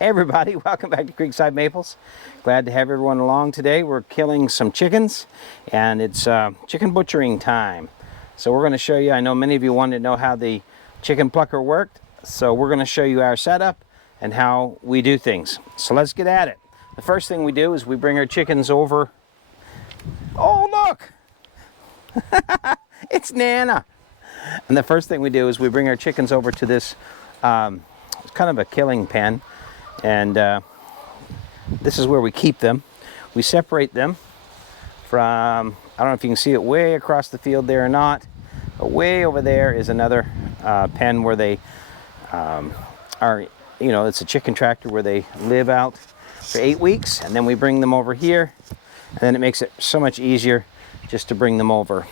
Hey everybody, welcome back to Creekside Maples. Glad to have everyone along today. We're killing some chickens and it's chicken butchering time. So we're going to show you, I know many of you wanted to know how the chicken plucker worked. So we're going to show you our setup and how we do things. So let's get at it. The first thing we do is we bring our chickens over. Oh look! It's Nana! And the first thing we do is we bring our chickens over to this it's kind of a killing pen. And this is where we keep them. We separate them from, I don't know if you can see it way across the field there or not, but way over there is another pen where they are, you know, it's a chicken tractor where they live out for 8 weeks, and then we bring them over here, and then it makes it so much easier just to bring them over.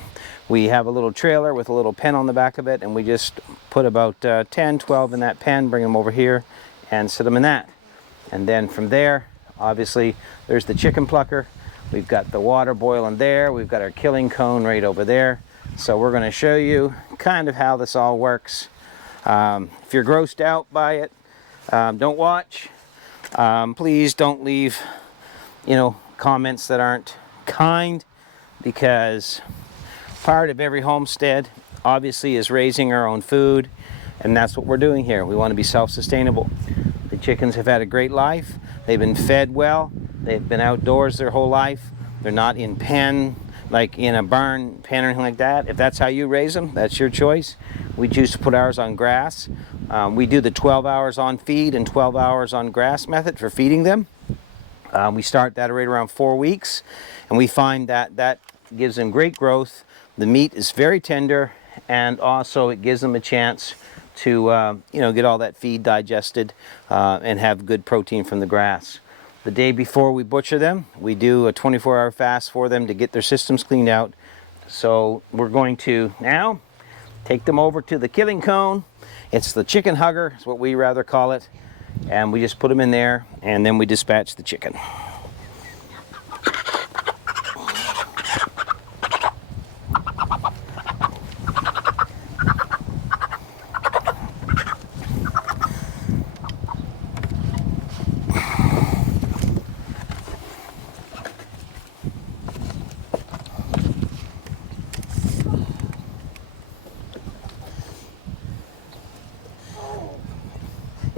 We have a little trailer with a little pen on the back of it, and we just put about 10, 12 in that pen, bring them over here, and sit them in that. And then from there, obviously, there's the chicken plucker. We've got the water boiling there. We've got our killing cone right over there. So we're going to show you kind of how this all works. If you're grossed out by it, don't watch. Please don't leave, you know, comments that aren't kind, because part of every homestead, obviously, is raising our own food, and that's what we're doing here. We want to be self-sustainable. The chickens have had a great life. They've been fed well. They've been outdoors their whole life. They're not in pen, like in a barn pen or anything like that. If that's how you raise them, that's your choice. We choose to put ours on grass. We do the 12 hours on feed and 12 hours on grass method for feeding them. We start that right around 4 weeks, and we find that that gives them great growth. The meat is very tender, and also it gives them a chance to you know, get all that feed digested and have good protein from the grass. The day before we butcher them, we do a 24-hour fast for them to get their systems cleaned out. So we're going to now take them over to the killing cone. It's the chicken hugger, is what we rather call it. And we just put them in there, and then we dispatch the chicken.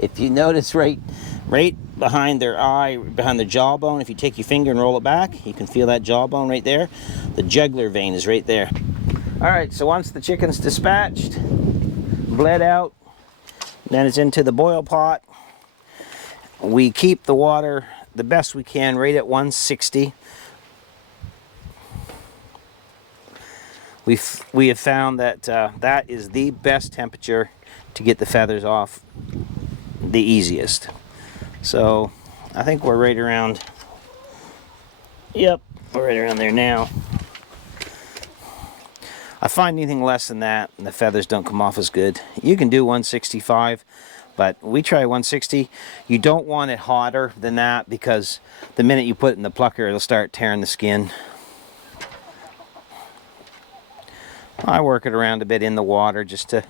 If you notice right behind their eye, behind the jawbone, if you take your finger and roll it back, you can feel that jawbone right there. The jugular vein is right there. All right, so once the chicken's dispatched, bled out, then it's into the boil pot. We keep the water the best we can right at 160. We have found that that is the best temperature to get the feathers off the easiest. So I think we're right around, yep, we're right around there now. I find anything less than that, the feathers don't come off as good. You can do 165, but we try 160. You don't want it hotter than that, because the minute you put it in the plucker, it'll start tearing the skin. I work it around a bit in the water just to,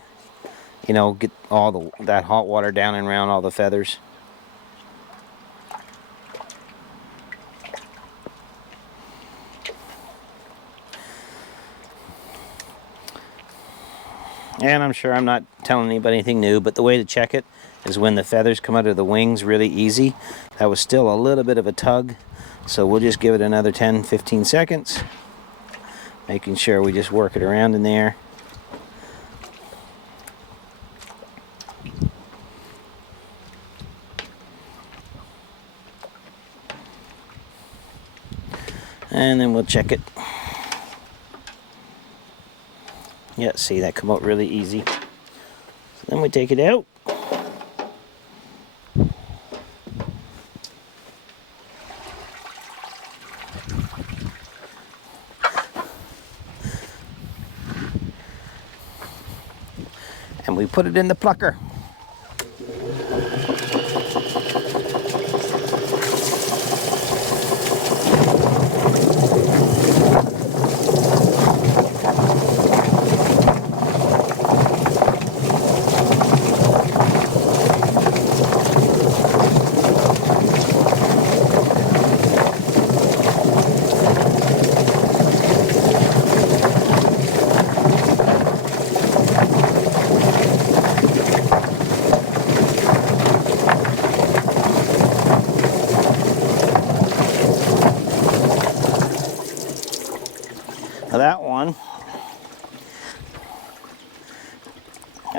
you know, get all that hot water down and around all the feathers. And I'm sure I'm not telling anybody anything new, but the way to check it is when the feathers come out of the wings really easy. That was still a little bit of a tug, so we'll just give it another 10-15 seconds, making sure we just work it around in there. And then we'll check it. Yeah, see, that come out really easy. So then we take it out. And we put it in the plucker.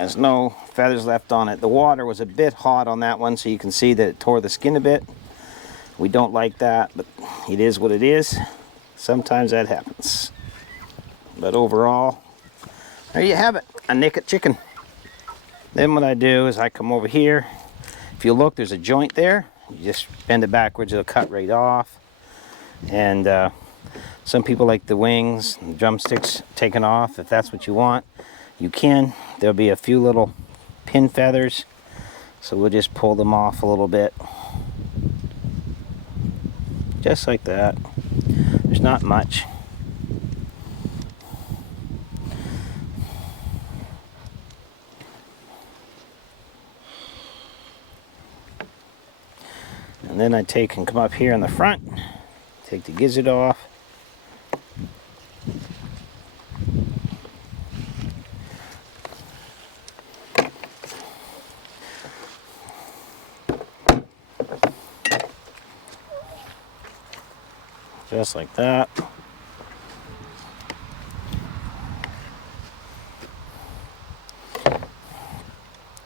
There's no feathers left on it. The water was a bit hot on that one, so you can see that it tore the skin a bit. We don't like that, but it is what it is. Sometimes that happens. But overall, there you have it, a naked chicken. Then what I do is I come over here. If you look, there's a joint there. You just bend it backwards, it'll cut right off. And some people like the wings, the drumsticks taken off. If that's what you want, you can. There'll be a few little pin feathers, so we'll just pull them off a little bit. Just like that. There's not much. And then I take and come up here in the front, take the gizzard off. Just like that.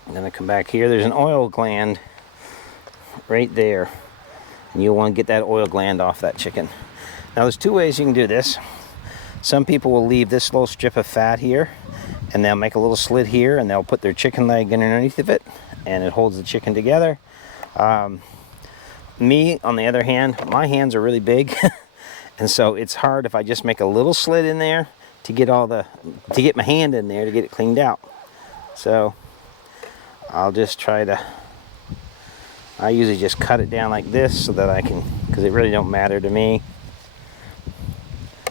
And then I come back here, there's an oil gland right there. And you'll want to get that oil gland off that chicken. Now there's two ways you can do this. Some people will leave this little strip of fat here, and they'll make a little slit here, and they'll put their chicken leg in underneath of it, and it holds the chicken together. Me, on the other hand, my hands are really big. And so it's hard if I just make a little slit in there to get my hand in there to get it cleaned out. So I'll just try to, I usually just cut it down like this so that I can, because it really don't matter to me.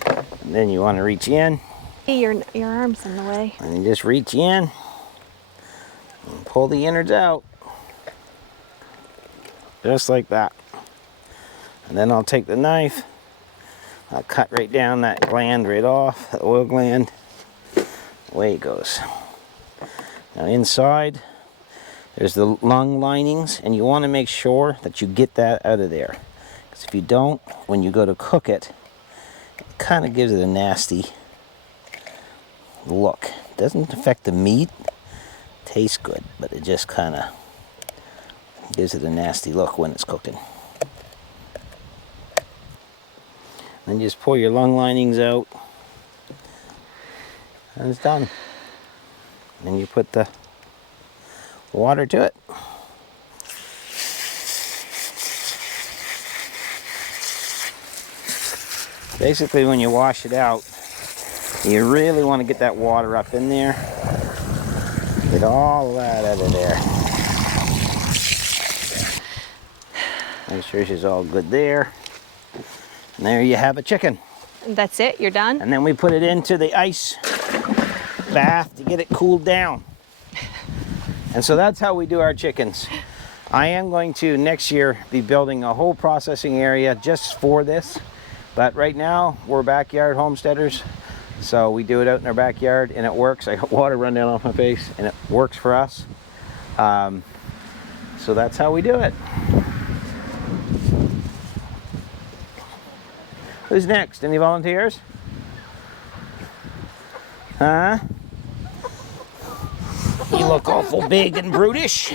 And then you want to reach in. Your arm's in the way. And you just reach in and pull the innards out. Just like that. And then I'll take the knife. I'll cut right down that gland right off, the oil gland. Away it goes. Now inside, there's the lung linings, and you want to make sure that you get that out of there. Because if you don't, when you go to cook it, it kind of gives it a nasty look. It doesn't affect the meat. It tastes good, but it just kind of gives it a nasty look when it's cooking. Then just pull your lung linings out, and it's done. Then you put the water to it. Basically, when you wash it out, you really want to get that water up in there. Get all of that out of there. Make sure she's all good there. And there you have a chicken. That's it? You're done? And then we put it into the ice bath to get it cooled down. And so that's how we do our chickens. I am going to next year be building a whole processing area just for this. But right now we're backyard homesteaders. So we do it out in our backyard and it works. I got water running down off my face and it works for us. So that's how we do it. Who's next? Any volunteers? Huh? You look awful big and brutish.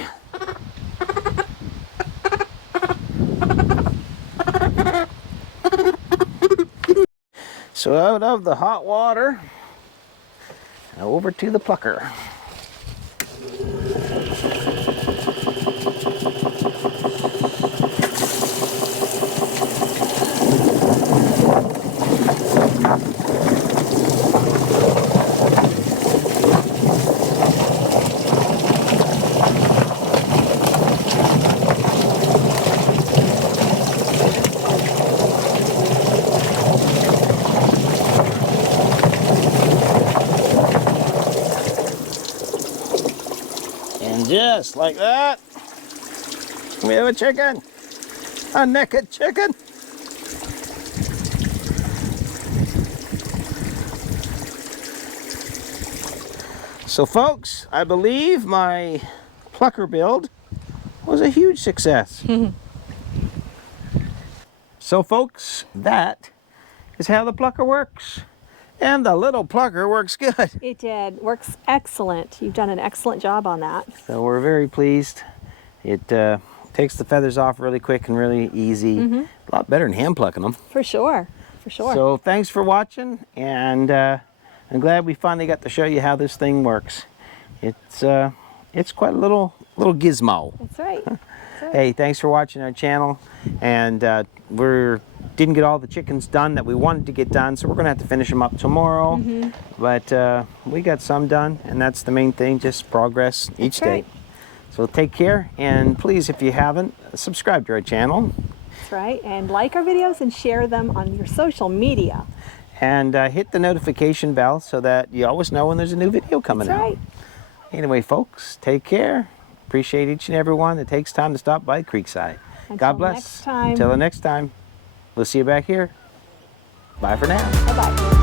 So out of the hot water, over to the plucker. Just like that, we have a chicken, a naked chicken. So folks, I believe my plucker build was a huge success. So folks, that is how the plucker works. And the little plucker works good. It did. Works excellent. You've done an excellent job on that. So we're very pleased. It takes the feathers off really quick and really easy. A lot better than hand plucking them. For sure. For sure. So thanks for watching, and I'm glad we finally got to show you how this thing works. It's quite a little gizmo. That's right. That's right. Hey, thanks for watching our channel, and we didn't get all the chickens done that we wanted to get done, so we're gonna have to finish them up tomorrow. But we got some done, and that's the main thing, just progress each That's day. right. So take care, and please, if you haven't, subscribe to our channel, That's right. And like our videos and share them on your social media. and hit the notification bell so that you always know when there's a new video coming That's out. right. Anyway, folks, take care. Appreciate each and every one that takes time to stop by Creekside. Until God bless. next time. Until the next time, we'll see you back here. Bye for now. Bye-bye.